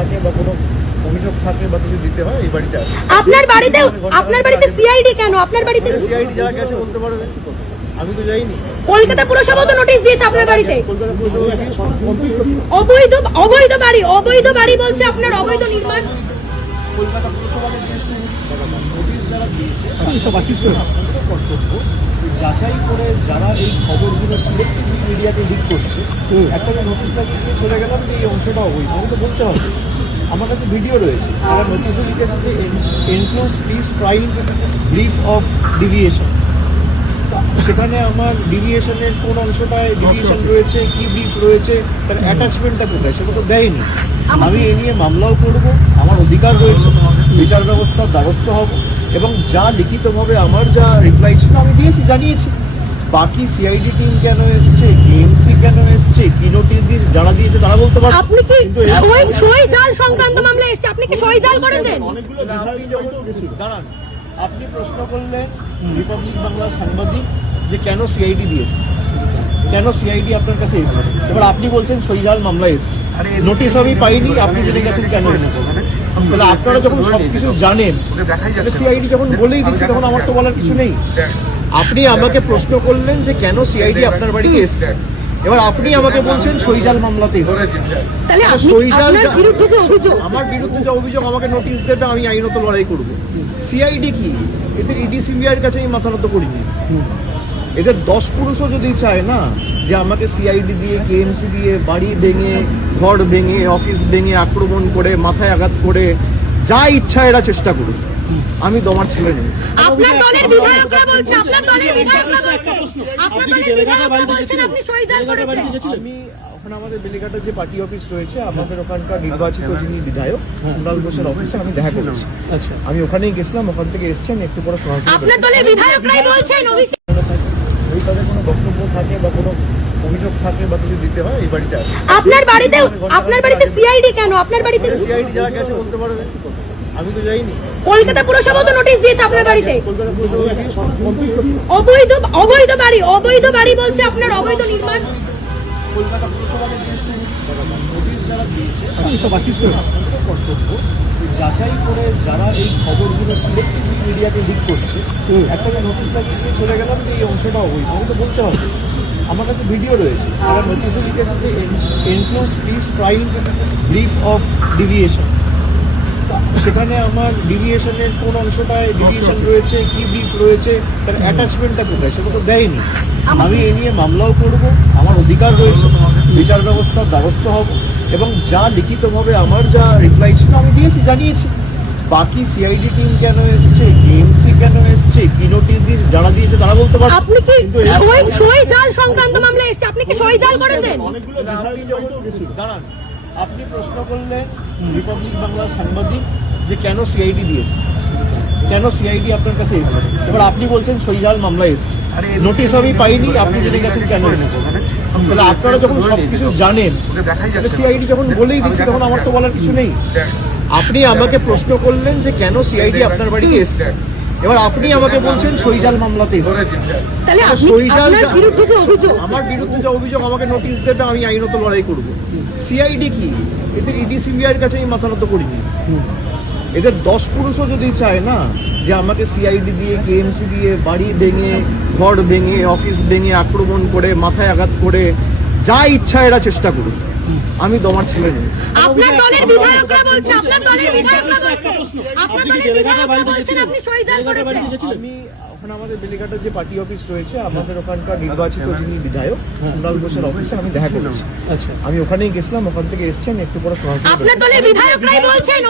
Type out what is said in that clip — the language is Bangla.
থাকে বা কোনো অভিযোগ থাকে বা কিছু দিতে হয় এই বাড়িতে আসে। আপনার বাড়িতে সিআইডি কেন? আপনার বাড়িতে সিআইডি যারা গেছে বলতে পারবে, আমি তো যাইনি। কলকাতা পুরসভা তো নোটিশ দিয়েছে আপনার বাড়িতে। কলকাতা পুরসভা কমপ্লিট করতে অবৈধ বাড়ি বলছে আপনার অবৈধ নির্মাণ। কলকাতা পুরসভাকে নোটিশ যারা দিয়েছে আমাদের কর্তব্য যাচাই করে যারা এই খবরগুলো সিলেক্টিভ মিডিয়াতে লিক করছে একটা নোটিশ লাগিয়ে চলে গেলাম যে এই অংশটা অবৈধ, আমি তো বলতে হবে। আমার কাছে ভিডিও রয়েছে, তারা নোটিশে লিখেছে enclose please file brief of deviation. সেখানে আমার ডিভিয়েশনের কোন অংশটায় ডিভিয়েশন রয়েছে, কি ব্রিফ রয়েছে, তার অ্যাটাচমেন্টটা কোথায় সেটা তো দেয়নি। আমি এ নিয়ে মামলাও করব, আমার অধিকার রয়েছে, বিচার ব্যবস্থার দ্বারস্থ হব এবং যা লিখিতভাবে আমার যা রিপ্লাই ছিল আমি দিয়েছি, জানিয়েছি। বাকি সিআইডি টিম কেন এসছে, কেএমসি কেন এসছে, কি নোটিশ দিয়ে যারা দিয়েছে তারা বলতে পারবে। আপনি কি সই জাল সংক্রান্ত মামলা এসছে, আপনি কি সই জাল করেছেন? অনেকগুলো দাঁড়ান, আপনি প্রশ্ন করলেন রিপাবলিক বাংলার সাংবাদিক যে কেন সিআইডি দিয়েছে, কেন সিআইডি আপনার কাছে এসেছে। এবার আপনি বলছেন সইজাল মামলা এসেছে, নোটিশ আমি পাইনি, আপনি জেনে গেছেন কেন এসেছে। তাহলে আপনারা যখন সবকিছু জানেন, সিআইডি যখন বলেই দিচ্ছে তখন আমার তো বলার কিছু নেই। আপনি আমাকে প্রশ্ন করলেন যে কেন সিআইডি আপনার বাড়ি এসেছে, এবার আপনি আমাকে বলছেন সইজাল মামলাতে এসেছে। তাহলে আপনার বিরুদ্ধে যে অভিযোগ, আমার বিরুদ্ধে যে অভিযোগ আমাকে নোটিশ দেবে, আমি আইনত লড়াই করব। সিআইডি কি, এদের ইডি সিবিআইয়ের কাছে আমি মাথা নত করিনি। এদের 10 পুরুষও যদি চায় না যে আমাকে সিআইডি দিয়ে, কেএমসি দিয়ে বাড়ি ভেঙে, ঘর ভেঙে, অফিস ভেঙে, আক্রমণ করে, মাথায় আঘাত করে, যা ইচ্ছা এরা চেষ্টা করুক, আমি দমার ছেলে নেই। আপনার দলের বিধায়করা বলছে, আপনি সই জাল করেছেন। আমি ওখানে আমাদের বেলিঘাটার যে পার্টি অফিস রয়েছে, আমাদের ওখানকার নির্বাচিত যিনি বিধায়ক কুণাল ঘোষের অফিসে আমি দেখা করেছি। আচ্ছা, আমি ওখানেই গেছিলাম, ওখান থেকে এসছি, আমি একটু পরে শোনা। আপনার দলের বিধায়করাই বলছেন ওই তাদের কোনো বক্তব্য থাকে বা কোনো অভিযোগ থাকে বা কিছু দিতে হয় এই বাড়িতে আসে। আপনার বাড়িতে সিআইডি কেন? আপনার বাড়িতে সিআইডি যারা গেছে বলতে পারবে, আমি তো যাইনি। কলকাতা পুরসভা তো নোটিশ দিয়েছে আপনার বাড়িতে। কলকাতা পুরসভা কমপ্লিট করতে অবৈধ বাড়ি বলছে আপনার অবৈধ নির্মাণ। কলকাতা পুরসভাকে নোটিশ যারা দিয়েছে আমাদের কর্তব্য যাচাই করে যারা এই খবরগুলো সিলেক্টিভ মিডিয়াতে লিক করছে একটা নোটিশ লাগিয়ে চলে গেলাম যে এই অংশটা অবৈধ, আমি তো বলতে হবে। আমার কাছে ভিডিও রয়েছে, তারা নোটিশে লিখেছে enclose please file brief of deviation. সেখানে আমার ডিভিয়েশনের কোন অংশটায় ডিভিয়েশন রয়েছে, কি ব্রিফ রয়েছে, তার অ্যাটাচমেন্টটা কোথায় সেটা তো দেয়নি। আমি এ নিয়ে মামলাও করব, আমার অধিকার রয়েছে, বিচার ব্যবস্থার দ্বারস্থ হব এবং যা লিখিতভাবে আমার যা রিপ্লাই ছিল আমি দিয়েছি, জানিয়েছি। বাকি সিআইডি টিম কেন এসছে, কেএমসি কেন এসছে, কি নোটিশ দিয়ে যারা দিয়েছে তারা বলতে পারবে। আপনি কি সই জাল সংক্রান্ত মামলা এসছে, আপনি কি সই জাল করেছেন? অনেকগুলো দাঁড়ান, আপনি প্রশ্ন করলেন রিপাবলিক বাংলার সাংবাদিক যে কেন সিআইডি দিয়েছে, কেন সিআইডি আপনার কাছে এসেছে। এবার আপনি বলছেন সইজাল মামলা এসেছে, নোটিশ আমি পাইনি, আপনি জেনে গেছেন কেন এসেছে। তাহলে আপনারা যখন সবকিছু জানেন, সিআইডি যখন বলেই দিচ্ছে তখন আমার তো বলার কিছু নেই। আপনি আমাকে প্রশ্ন করলেন যে কেন সিআইডি আপনার বাড়ি এসেছে, এবার আপনি আমাকে বলছেন সইজাল মামলাতে এসেছে। তাহলে আপনার বিরুদ্ধে যে অভিযোগ, আমার বিরুদ্ধে যে অভিযোগ আমাকে নোটিশ দেবে, আমি আইনত লড়াই করব। সিআইডি কি, এদের ইডি সিবিআইয়ের কাছে আমি মাথা নত করিনি। এদের 10 পুরুষও যদি চায় না যে আমাকে সিআইডি দিয়ে, কেএমসি দিয়ে বাড়ি ভেঙে, ঘর ভেঙে, অফিস ভেঙে, আক্রমণ করে, মাথায় আঘাত করে, যা ইচ্ছা এরা চেষ্টা করুক, আমি দমার ছেলে নেই। আপনার দলের বিধায়করা বলছে, আপনি সই জাল করেছেন। আমি ওখানে আমাদের বেলিঘাটার যে পার্টি অফিস রয়েছে, আমাদের ওখানকার নির্বাচিত যিনি বিধায়ক কুণাল ঘোষের অফিসে আমি দেখা করেছি। আচ্ছা, আমি ওখানেই গেছিলাম, ওখান থেকে এসছি, আমি একটু পরে শোনা। আপনার দলের বিধায়করাই বলছেন